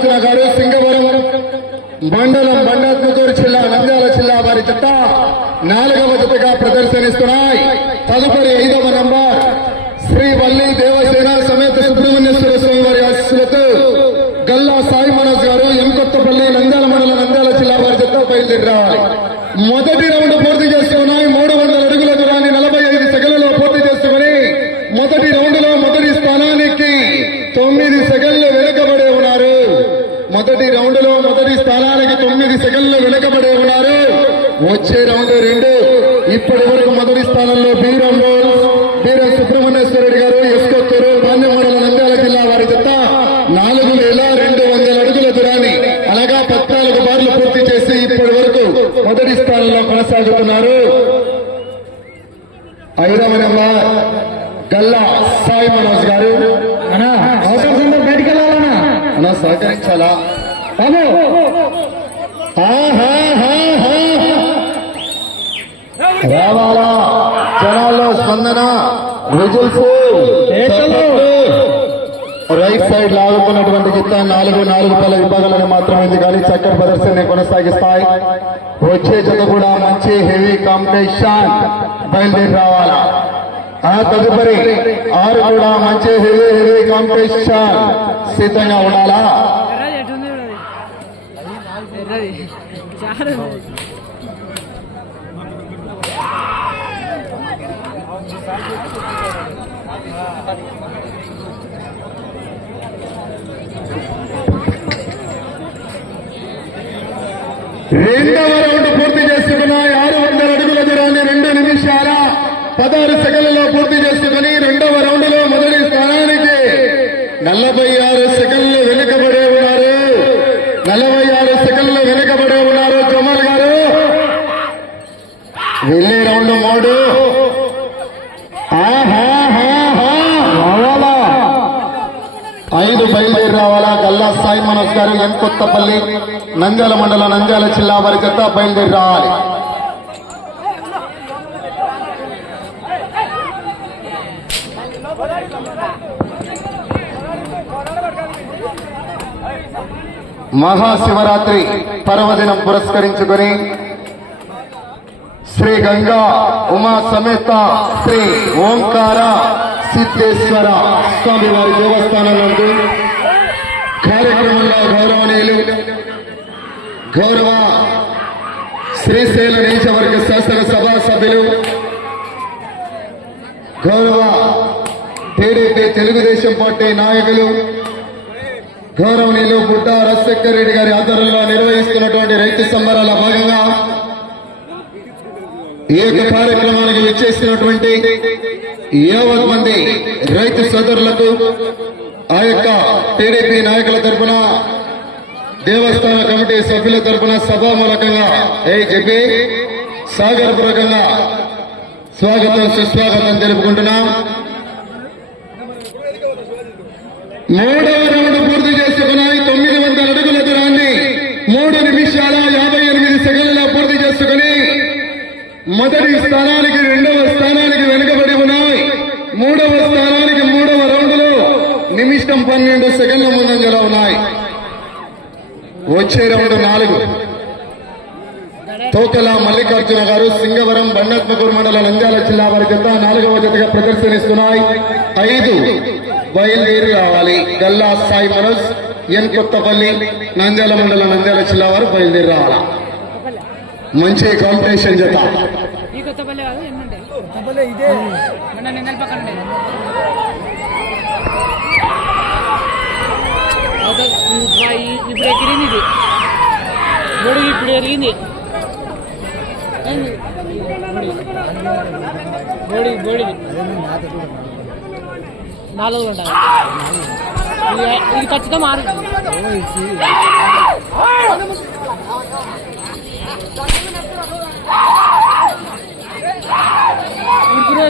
మల్లికార్జున గారు సింగవరం మండలం బండాత్మకూరు జిల్లా నంద్యాల జిల్లా వారి జత నాలుగవ జతగా ప్రదర్శనిస్తున్నాయి. తదుపరి ఐదవ నంబర్ శ్రీ వల్లి దేవసేన సమేత సుబ్రహ్మణ్యేశ్వర స్వామి వారి ఆశీస్సులతో గల్లా సాయి మనోజ్ గారు ఎంకొత్తపల్లి నంద్యాల మండలం నంద్యాల జిల్లా వారి జత బయలుదేరి రావాలి మొదటి రౌండ్ పూర్తి చేసుకున్నాయి మూడు వందల అడుగుల దూరాన్ని నలభై ఐదు సెకండ్లలో పూర్తి చేసుకుని మొదటి రౌండ్లో మొదటి స్థానానికి తొమ్మిది సెకండ్లు వెనుకబడే ఉన్నారు మొదటి రౌండ్లో మొదటి స్థానానికి తొమ్మిది సెకండ్లు వెనుకబడే ఉన్నారు. వచ్చే రౌండ్ రెండు. ఇప్పటి వరకు మొదటి స్థానంలో బీరం బీరం సుబ్రహ్మణ్యేశ్వర రెడ్డి గారు ఎస్కొత్తూరు పాండ్యమండల నంద్యాల జిల్లా వారి జత నాలుగు వేల రెండు వందల అడుగుల దూరాన్ని అనగా పద్నాలుగు బార్లు పూర్తి చేసి ఇప్పటి వరకు మొదటి స్థానంలో కొనసాగుతున్నారు ఐదవ నెంబర్ గల్లా సాయి మనోజ్ గారు అన్నా అవసరం ఉందో బయటికి వెళ్ళాలన్నా అలా ఆహాహాహా. రావాలా? జనాల్లో స్పందన. విజిల్స్. రైట్ సైడ్ లాగుతున్నటువంటి గిత్త నాలుగు నాలుగు పల విభాగాలను మాత్రమే ఉంది కానీ చక్కటి ప్రదర్శన కొనసాగిస్తాయి. వచ్చే జత కూడా మంచి హెవీ కాంపిటీషన్ బయలుదేరి రావాలా? ఆ తదుపరి ఆరు కూడా మంచి హెవీ హెవీ కాంపిటీషన్ సిద్ధంగా ఉండాలా? రెండవ రౌండ్ పూర్తి చేసుకున్నాయి ఆరు వందల అడుగుల దూరాన్ని రెండు నిమిషాల పదహారు సెకండ్లలో పూర్తి చేసుకుని రెండవ రౌండ్లో మొదటి స్థానానికి నలభై కొత్తపల్లి నంద్యాల మండలం నంద్యాల జిల్లా వారి జత బయలుదేరి రావాలి మహాశివరాత్రి పర్వదినం పురస్కరించుకొని శ్రీ గంగా ఉమా సమేత శ్రీ ఓంకార సిద్ధేశ్వర స్వామి వారి దేవస్థానం నుండి కార్యక్రమం గౌరవనీయులు గౌరవ శ్రీశైల నియోజకవర్గ శాసనసభ సభ్యులు గౌరవ టీడీపీ తెలుగుదేశం పార్టీ నాయకులు గౌరవనీయులు బుడ్డా రాజశేఖర్ రెడ్డి గారి ఆధ్వర్యంలో నిర్వహిస్తున్నటువంటి రైతు సంబరాల భాగంగా ఈ యొక్క కార్యక్రమానికి విచ్చేసినటువంటి యావత్ మంది రైతు సోదరులకు మా యొక్క టీడీపీ నాయకుల తరఫున దేవస్థాన కమిటీ సభ్యుల తరఫున సభామూలకంగా ఏ చెప్పి సాగరపూర్వకంగా స్వాగతం సుస్వాగతం తెలుపుకుంటున్నాం మూడవ రౌండ్ పూర్తి చేసుకున్నాయి. తొమ్మిది వందల అడుగుల దూరాన్ని మూడు నిమిషాల యాభై ఎనిమిది సెకండ్ల పూర్తి చేసుకుని మొదటి స్థానాన్ని రెండవ స్థానానికి వెనుకబడి ఉన్నాయి మూడవ స్థానానికి మూడవ రౌండ్లో నిమిషం పన్నెండు సెకండ్ల ముందంజలో ఉన్నాయి వచ్చే రౌండ్ నాలుగు తోకల మల్లికార్జున గారు సింగవరం బండాత్మకూరు మండల నంద్యాల జిల్లా వారి జత నాలుగవ జతగా ప్రదర్శనిస్తున్నాయి. ఐదు బయలుదేరి రావాలి. గల్లా సాయి మనోజ్ ఎన్ కొత్తపల్లి నంద్యాల మండల నంద్యాల జిల్లా వారు బయలుదేరి రావాలా? మంచి కాంపిటీషన్ జత. ఇప్పుడు ఎగిరింది ఇప్పుడు ఎరిగింది? బోడి బోడి నాలుగు ఉంటాయి ఇది- ఇది ఖచ్చితంగా మారు ఇప్పుడు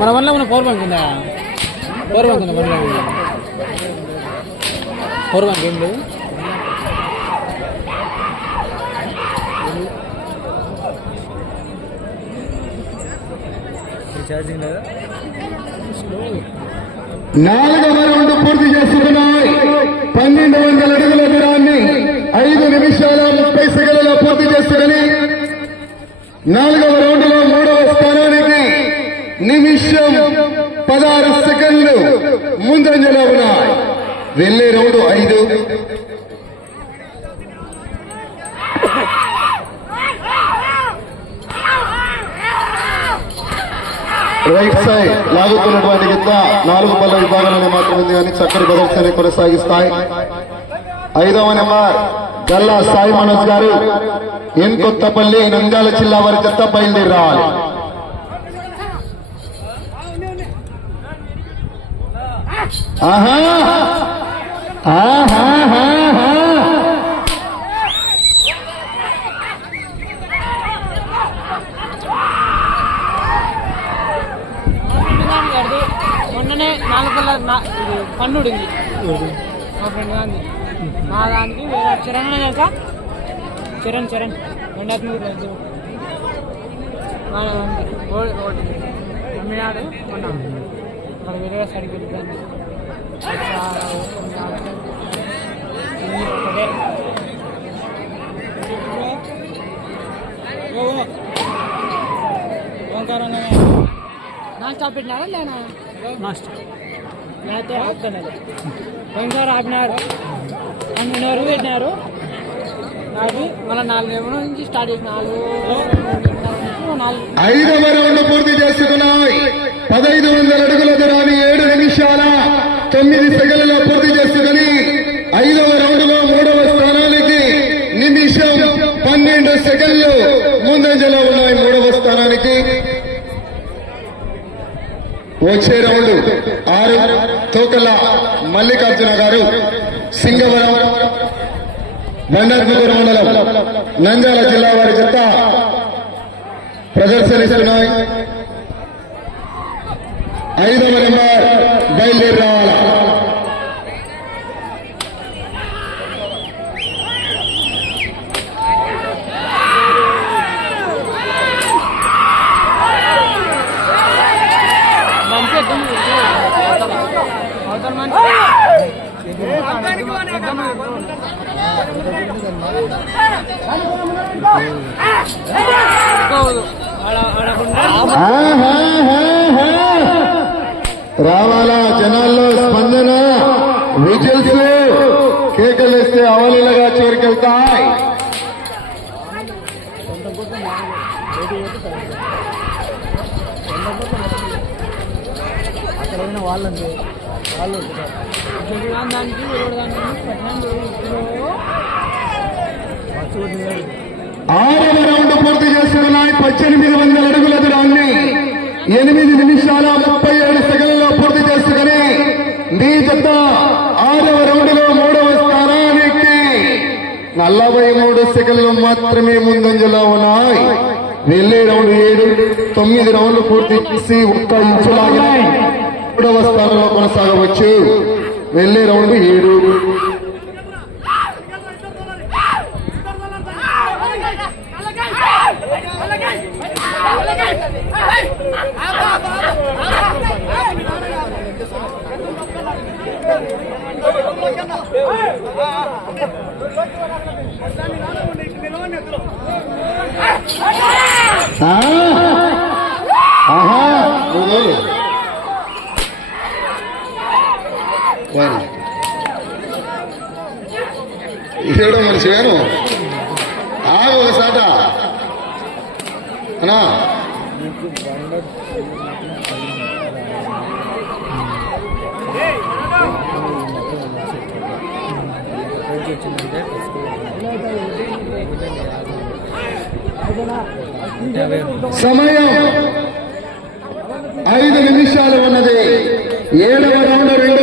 మన వల్ల మన పవర్ బ్యాంక్ ఉందా పవర్ బ్యాంక్ ఉందా వన్లో పవర్ బ్యాంక్ ఏం లేదు ఛార్జింగ్ లేదా? నాలుగవ రౌండ్ పూర్తి చేస్తున్నాయి. పన్నెండు వందల అడుగుల దూరాన్ని ఐదు నిమిషాల ముప్పై సెకండ్లలో పూర్తి చేసుకుని నాలుగవ రౌండ్లో మూడవ స్థానానికి నిమిషం పదహారు సెకండ్లు ముందంజలో ఉన్నాయి. వెళ్ళే రౌండ్ ఐదు. రైట్ సైడ్ లాగుతున్నటువంటి గిత్త నాలుగు పళ్ళ విభాగంలోనే మాత్రమే కానీ చక్కటి ప్రదర్శన కొనసాగిస్తాయి. ఐదవ నెంబర్ గల్లా సాయి మనోజ్ గారు. ఎన్ కొత్తపల్లి నంద్యాల జిల్లా వారి చెత్త బయలుదేరి రావాలి ఆహా! ఆహా! నాలుగు పిల్లల నా- ఇది పన్ను ఉడింది మా ఫ్రెండ్ గాంధీ మా దానికి వేరే చరణ్ అనే తెలుసా చరణ్ చరణ్ రెండాత్మూరు రాజు వాళ్ళ దానికి ఓడి ఓడి తమిళనాడు మొన్న అక్కడ వేరే సైడ్కి వెళ్ళిపోయింది ఒకటే నాన్ స్టాప్ పెట్టినారా లేనా నాన్ స్టాప్ లేకపోతే ఆపుతున్నారు పోయినసారి ఆపినారు. పన్నెండు వరకు పెట్టినారు. అది మళ్ళీ నాలుగు ఏమో నుంచి స్టార్ట్ చేసిన నాలుగు నాలుగు ఐదవ రౌండ్ పూర్తి చేసుకున్నాయి. పదహైదు వందల అడుగుల దూరాన్ని ఏడు నిమిషాల తొమ్మిది సెకండ్లలో పూర్తి చేసుకుని ఐదవ రౌండ్లో మూడవ స్థానానికి నిమిషం పన్నెండు సెకండ్లు ముందంజలో ఉన్నాయి మూడవ స్థానానికి వచ్చే రౌండ్ ఆరు తోకల మల్లికార్జున గారు సింగవరం బండార్పుకూరు మండలం నంద్యాల జిల్లా వారి చెత్త ప్రదర్శనిస్తున్నాయి. ఐదవ నెంబర్ బయలుదేరి రావాలా జనాల్లో స్పందన? విజిల్స్ కేకలేస్తే అవలీలగా చేరికెళ్తాయి. వాళ్ళండి ఆరవ రౌండ్ పూర్తి చేసుకున్నాయి పద్దెనిమిది వందల అడుగుల దూరాన్ని ఎనిమిది నిమిషాల ముప్పై ఏడు సెకండ్లలో పూర్తి చేసుకుని మీ జత ఆరవ రౌండ్లో మూడవ స్థానానికి నలభై మూడు సెకండ్లు మాత్రమే ముందంజలో ఉన్నాయి. వెళ్ళే రౌండ్ ఏడు తొమ్మిది రౌండ్లు పూర్తి చేసి ఒక్క ఇంచులాగా మూడవ స్థానంలో కొనసాగవచ్చు వెళ్ళే రౌండ్ ఏడు ఆ? ఆహా నువ్వు వారి ఏడో మనిషి వేను ఆగు ఒకసాట అనా సమయం ఐదు నిమిషాలు ఉన్నది. ఏడవ రౌండ్ రెండు.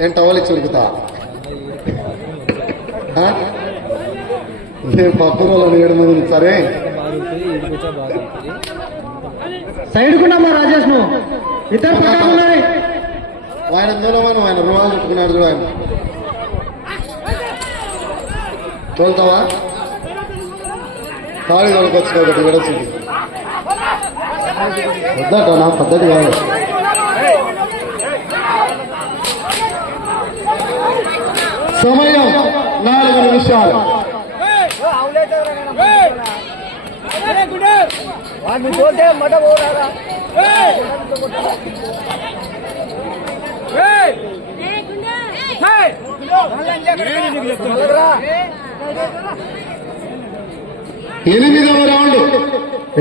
ఏం టవల్ ఇచ్చి ఉరుకుతా? ఆ? నేను పక్కన వాళ్ళని ఏడు మంది సరే సైడ్ కున్నామా రాజేష్ నువ్వు. ఇద్దరు పక్కన ఉన్నాయి ఆయన దూరమైన ఆయన రుణాలు పెట్టుకున్నాడు కూడా ఆయన. తోలుతావా? తాళి కొనుకొచ్చు ఒకటి విడసింది వద్దట నా పద్ధతి కాదు. సమయం నాలుగు నిమిషాలు. ఎనిమిదవ రౌండ్.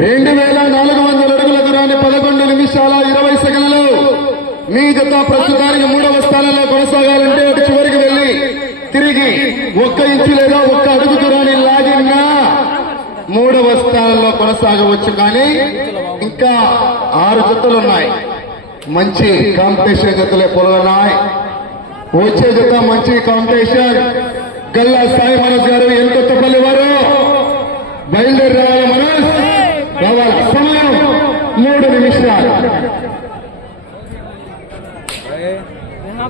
రెండు వేల నాలుగు వందల అడుగుల దూరాన్ని పదకొండు నిమిషాల ఇరవై సెకండ్లు. మీ జత ప్రస్తుతానికి మూడవ స్థానంలో కొనసాగాలంటే అటు చివరికి వెళ్ళి తిరిగి ఒక్క ఇంచు లేదా ఒక్క అడుగు దూరాన్ని లాగినా మూడవ స్థానంలో కొనసాగవచ్చు కానీ ఇంకా ఆరు జతలు ఉన్నాయి. మంచి కాంపిటీషన్ జతలే పొలవున్నాయి. వచ్చే జత మంచి కాంపిటీషన్. గల్లా సాయి మనోజ్ గారు ఎన్కొత్తపల్లి వారు. బయలుదేరి రావాలి మనోజ్. రావాలి. సమయం మూడు నిమిషాలు.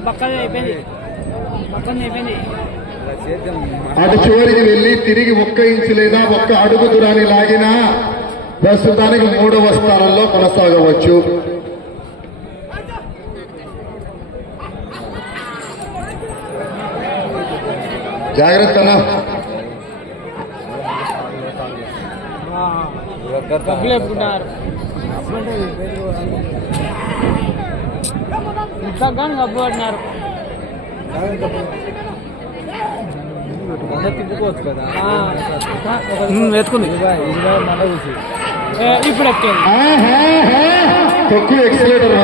పక్కన అయిపోయింది. పక్కన అయిపోయింది. అటు చివరికి వెళ్ళి తిరిగి ఒక్క ఇంచు లేదా ఒక్క అడుగు దూరాన్ని లాగినా ప్రస్తుతానికి మూడవ స్థానంలో కొనసాగవచ్చు జాగ్రత్త అన్న. ఇంత కానీ గబ్బు పడినారు ఎత్తుకుంది ఇప్పుడు ఎక్కింది ఎక్సలేటర్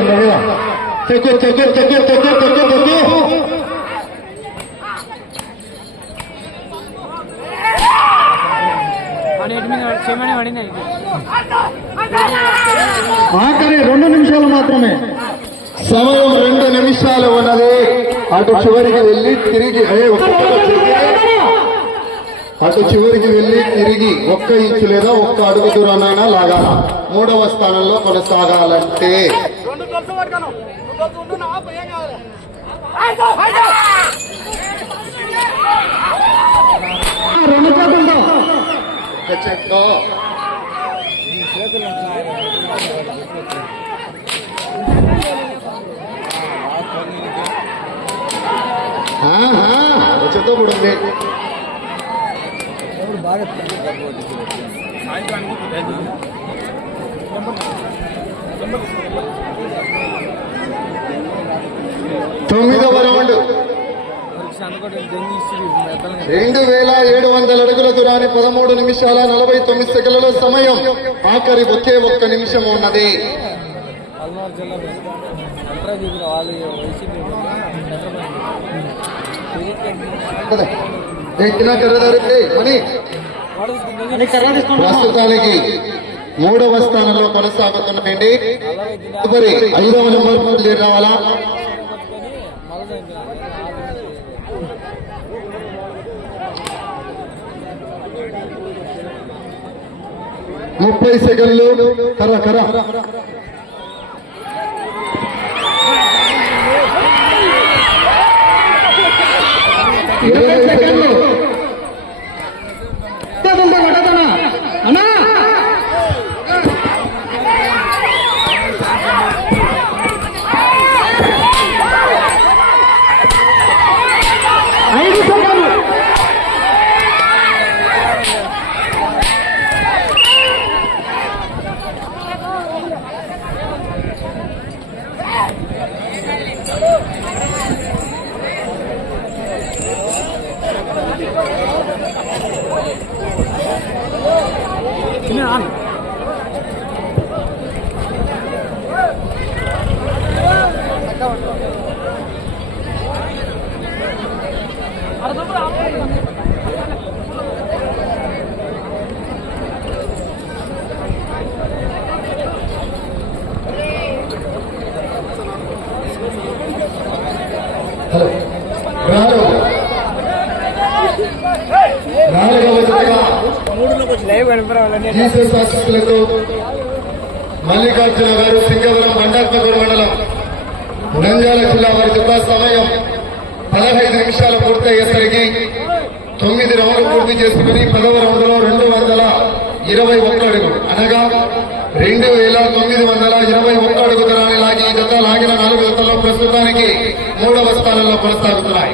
ఆఖరి రెండు నిమిషాలు మాత్రమే. సమయం రెండు నిమిషాలు ఉన్నది. అటు చివరికి వెళ్ళి తిరిగి ఏ, ఒక్క అటు చివరికి వెళ్ళి తిరిగి ఒక్క ఇంచు లేదా ఒక్క అడుగు దూరానైనా లాగాల? మూడవ స్థానంలో కొనసాగాలంటే? చెత్త కూడా ఉంది ఒక చెక్కో ఆహా, ఒక చెత్త పడింది తొమ్మిదవ రౌండ్. రెండు వేల ఏడు వందల అడుగుల దూరాన్ని పదమూడు నిమిషాల నలభై తొమ్మిది సెకండ్ల సమయం. ఆఖరి ఒకే ఒక్క నిమిషం ఉన్నది. ఎక్కినా కర్రదారి మనీ. ప్రస్తుతానికి మూడవ స్థానంలో కొనసాగుతున్నాయండి తదుపరి ఐదవ నెంబర్ చేరి రావాలా? ముప్పై సెకండ్లు. కర్ర కర్ర ఇరవై సెకండ్లు. మల్లికార్జున గారు సింగవరం మండాత్మకూరు మండలం నంద్యాల జిల్లా వారి జత సమయం పదహైదు నిమిషాలు పూర్తయ్యేసరికి తొమ్మిది రౌండ్లు పూర్తి చేసుకుని పదవ రౌండ్లో రెండు వందల ఇరవై ఒక్క అడుగు అనగా రెండు వేల తొమ్మిది వందల ఇరవై ఒక్క అడుగు దూరాన్ని లాగి ఈ జత లాగిన నాలుగు జతల్లో ప్రస్తుతానికి మూడవ స్థానంలో కొనసాగుతున్నాయి.